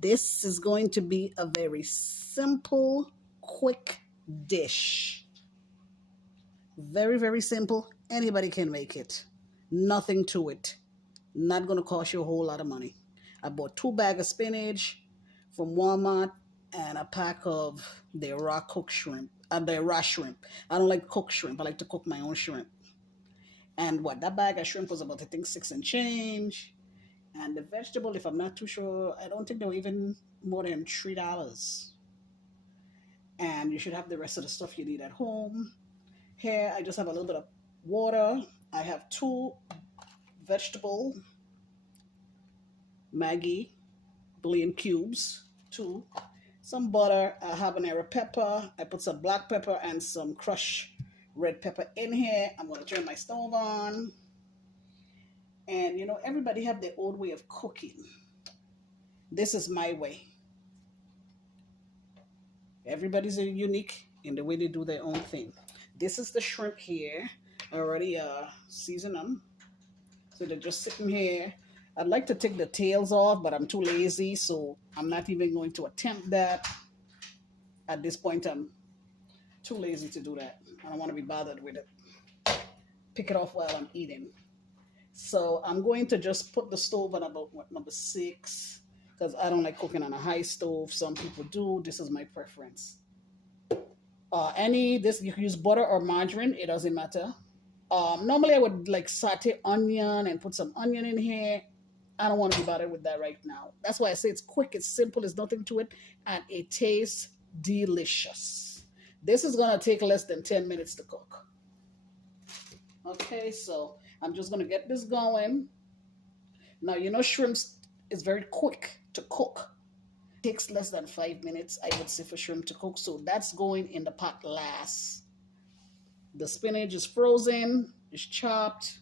This is going to be a very simple, quick dish. Very, very simple. Anybody can make it. Nothing to it. Not going to cost you a whole lot of money. I bought 2 bags of spinach from Walmart and a pack of the raw cooked shrimp. The raw shrimp. I don't like cooked shrimp. I like to cook my own shrimp. And what, that bag of shrimp was about, I think, 6 and change. And the vegetable, if I'm not too sure, I don't think they were even more than $3. And you should have the rest of the stuff you need at home. Here, I just have a little bit of water. I have 2 vegetable Maggi bouillon cubes, 2. Some butter, a habanero pepper. I put some black pepper and some crushed red pepper in here. I'm going to turn my stove on. And you know, everybody have their own way of cooking. This is my way. Everybody's unique in the way they do their own thing. This is the shrimp here. I already seasoned them. So they're just sitting here. I'd like to take the tails off, but I'm too lazy, so I'm not even going to attempt that. At this point, I'm too lazy to do that. I don't want to be bothered with it. Pick it off while I'm eating. So I'm going to just put the stove on about number 6, because I don't like cooking on a high stove. Some people do. This is my preference. You can use butter or margarine. It doesn't matter. Normally I would like saute onion and put some onion in here. I don't want to be bothered with that right now. That's why I say it's quick, it's simple, there's nothing to it, and it tastes delicious. This is going to take less than 10 minutes to cook. Okay, so I'm just going to get this going. Now, you know, shrimp is very quick to cook. It takes less than 5 minutes, I would say, for shrimp to cook. So that's going in the pot last. The spinach is frozen, it's chopped.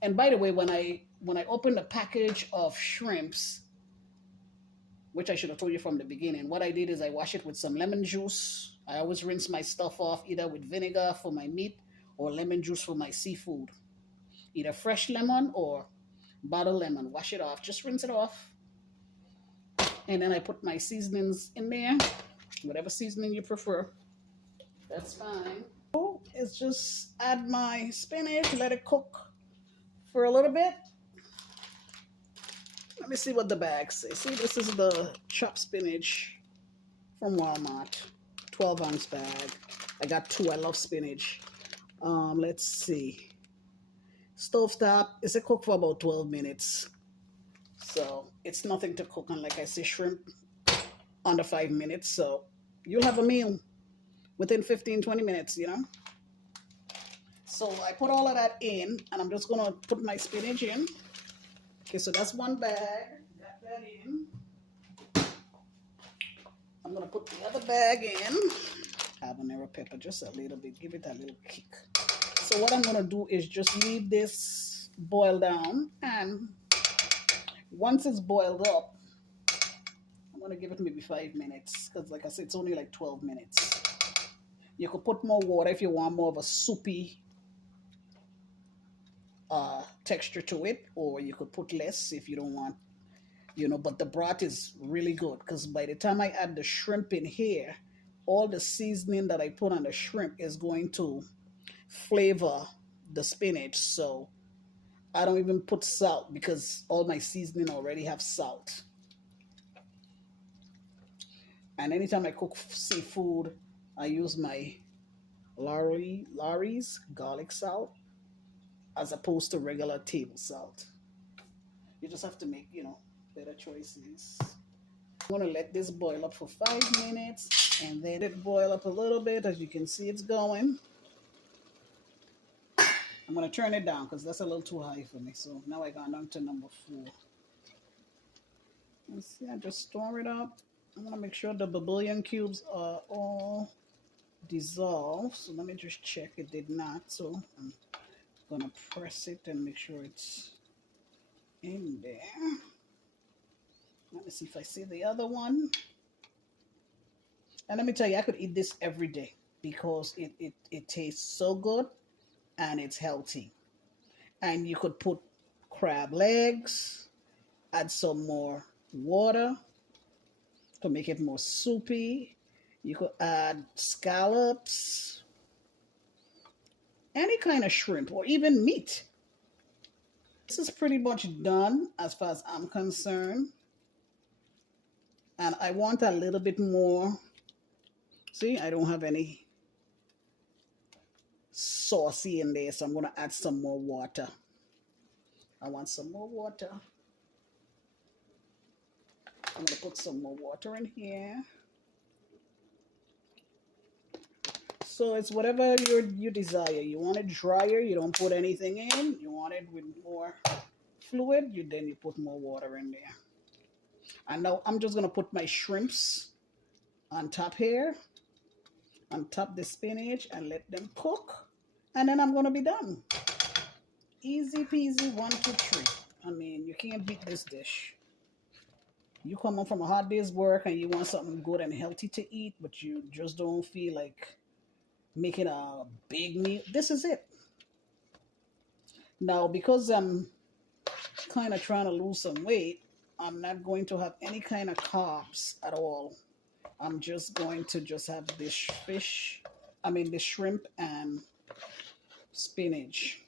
And by the way, when I opened the package of shrimps, which I should have told you from the beginning, what I did is I wash it with some lemon juice. I always rinse my stuff off either with vinegar for my meat or lemon juice for my seafood. Either fresh lemon or bottled lemon. Wash it off. Just rinse it off. And then I put my seasonings in there. Whatever seasoning you prefer. That's fine. Is just add my spinach, let it cook for a little bit. Let me see what the bag says. See, this is the chopped spinach from Walmart, 12-ounce bag. I got 2. I love spinach. Let's see. Stovetop is a cook for about 12 minutes. So it's nothing to cook on. Like I say, shrimp under 5 minutes. So you'll have a meal within 15-20 minutes, you know. So I put all of that in, and I'm just going to put my spinach in. Okay, so that's 1 bag. Got that in. I'm going to put the other bag in. Habanero pepper, just a little bit. Give it a little kick. So what I'm going to do is just leave this boil down. And once it's boiled up, I'm going to give it maybe 5 minutes. Because like I said, it's only like 12 minutes. You could put more water if you want more of a soupy texture to it, or you could put less if you don't want, you know, but the broth is really good because by the time I add the shrimp in here, all the seasoning that I put on the shrimp is going to flavor the spinach. So I don't even put salt because all my seasoning already have salt. And anytime I cook seafood, I use my Lawry's garlic salt as opposed to regular table salt. You just have to make, you know, better choices. I'm going to let this boil up for 5 minutes and then it boil up a little bit. As you can see, it's going. I'm going to turn it down because that's a little too high for me. So now I got down to number 4. Let's see, I just stir it up. I'm going to make sure the bouillon cubes are all dissolved. So let me just check. It did not. So I'm going to press it and make sure it's in there. Let me see if I see the other one. And let me tell you, I could eat this every day because it tastes so good and it's healthy. And you could put crab legs, add some more water, to make it more soupy. You could add scallops, any kind of shrimp, or even meat. This is pretty much done as far as I'm concerned. And I want a little bit more. See, I don't have any saucy in there, so I'm going to add some more water. I want some more water. I'm going to put some more water in here. So it's whatever you desire. You want it drier, you don't put anything in. You want it with more fluid, then you put more water in there. And now I'm just going to put my shrimps on top here, on top the spinach, and let them cook. And then I'm going to be done. Easy peasy, 1, 2, 3. I mean, you can't beat this dish. You come home from a hard day's work and you want something good and healthy to eat, but you just don't feel like making a big meal. This is it. Now, because I'm kind of trying to lose some weight, I'm not going to have any kind of carbs at all. I'm just going to just have this the shrimp and spinach.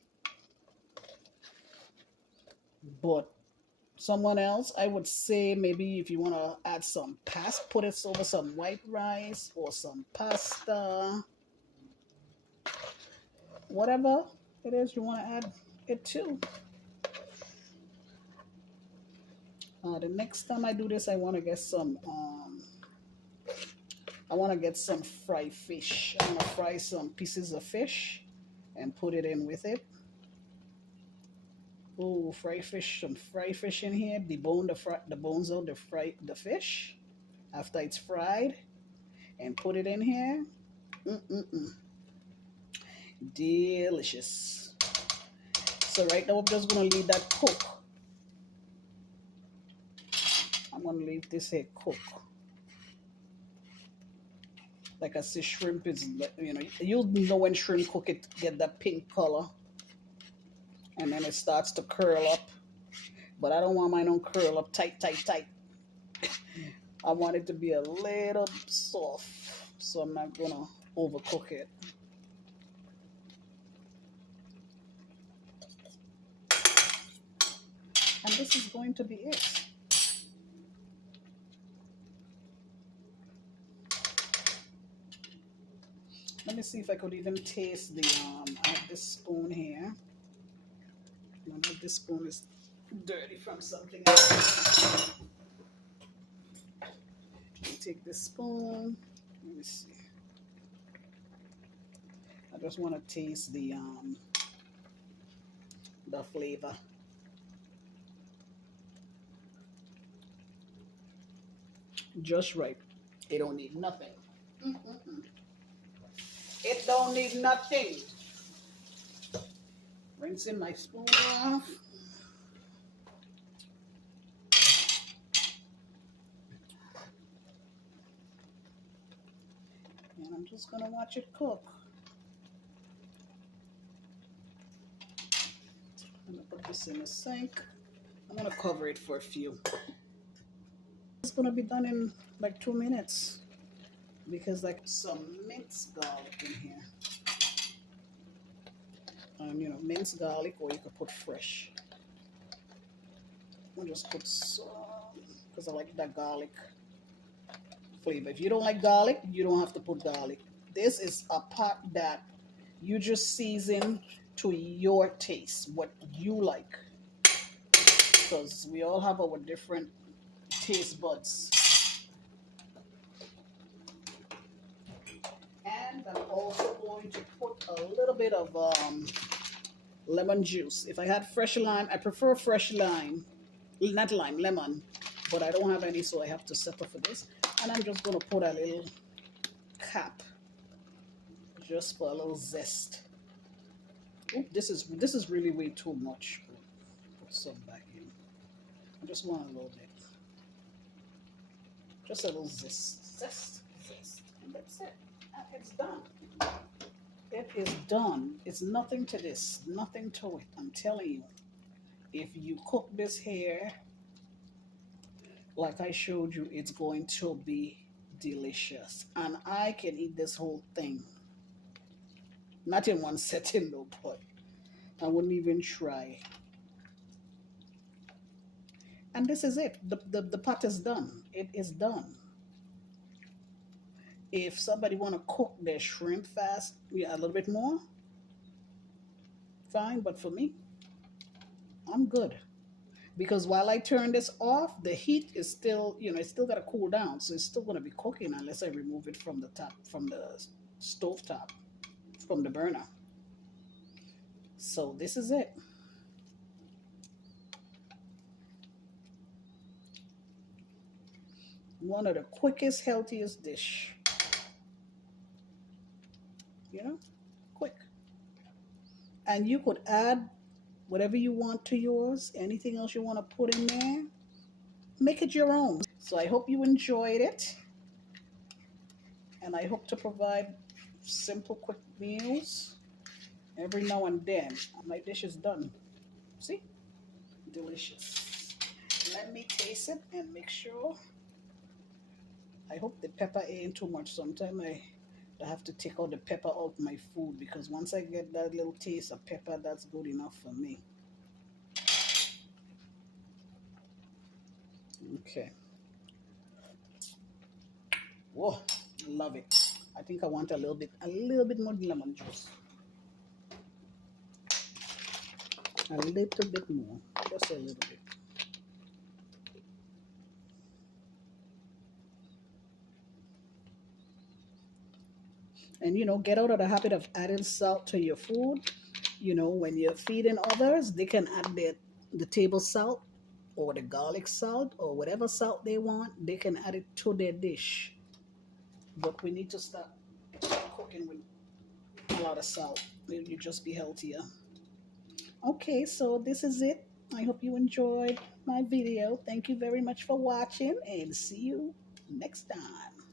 But someone else, I would say maybe if you want to add some pasta, put it over some white rice or some pasta. Whatever it is you want to add it to. The next time I do this, I want to get some fried fish. I'm gonna fry some pieces of fish and put it in with it. Oh, fried fish, some fried fish in here. Debone the bones out the fish after it's fried and put it in here. Delicious. So right now I'm just gonna leave that cook. I'm gonna leave this here cook. Like I say, shrimp is, you know when shrimp cook, it get that pink color. And then it starts to curl up. But I don't want mine to curl up tight. I want it to be a little soft. So I'm not going to overcook it. And this is going to be it. Let me see if I could even taste the, I have this spoon here. I know this spoon is dirty from something else. Take this spoon. Let me see. I just want to taste the flavor. Just right. It don't need nothing. It don't need nothing. Rinsing my spoon off. And I'm just gonna watch it cook. I'm gonna put this in the sink. I'm gonna cover it for a few. It's gonna be done in like 2 minutes because like some minced garlic in here. Minced garlic, or you could put fresh. I'll just put some because I like that garlic flavor. If you don't like garlic, you don't have to put garlic. This is a pot that you just season to your taste, what you like, because we all have our different taste buds. And I'm also going to put a little bit of lemon juice. If I had fresh lime, I prefer fresh lime, not lime, lemon, but I don't have any, so I have to settle for this. And I'm just going to put a little cap just for a little zest. Oop, this is really way too much. Put some back in. I just want a little bit. Just a little zest. And that's it. And it's done. It is done. It's nothing to this. Nothing to it. I'm telling you. If you cook this here Like I showed you, it's going to be delicious. And I can eat this whole thing. Not in one setting though, but I wouldn't even try. And this is it. The pot is done. It is done. If somebody want to cook their shrimp fast, yeah, a little bit more, fine. But for me, I'm good. Because while I turn this off, the heat is still, it's still got to cool down. So it's still going to be cooking unless I remove it from the top, from the stove top, from the burner. So this is it. One of the quickest, healthiest dish. Quick. And you could add whatever you want to yours, anything else you want to put in there, make it your own. So I hope you enjoyed it. And I hope to provide simple, quick meals every now and then. My dish is done. See? Delicious. Let me taste it and make sure. I hope the pepper ain't too much. Sometimes I have to take out the pepper out my food because once I get that little taste of pepper, that's good enough for me. Okay. Whoa, love it. I think I want a little bit more lemon juice. A little bit more, just a little bit. And get out of the habit of adding salt to your food. When you're feeding others, they can add the table salt or the garlic salt or whatever salt they want. They can add it to their dish. But we need to start cooking with a lot of salt. You just be healthier. Okay, so this is it. I hope you enjoyed my video. Thank you very much for watching and see you next time.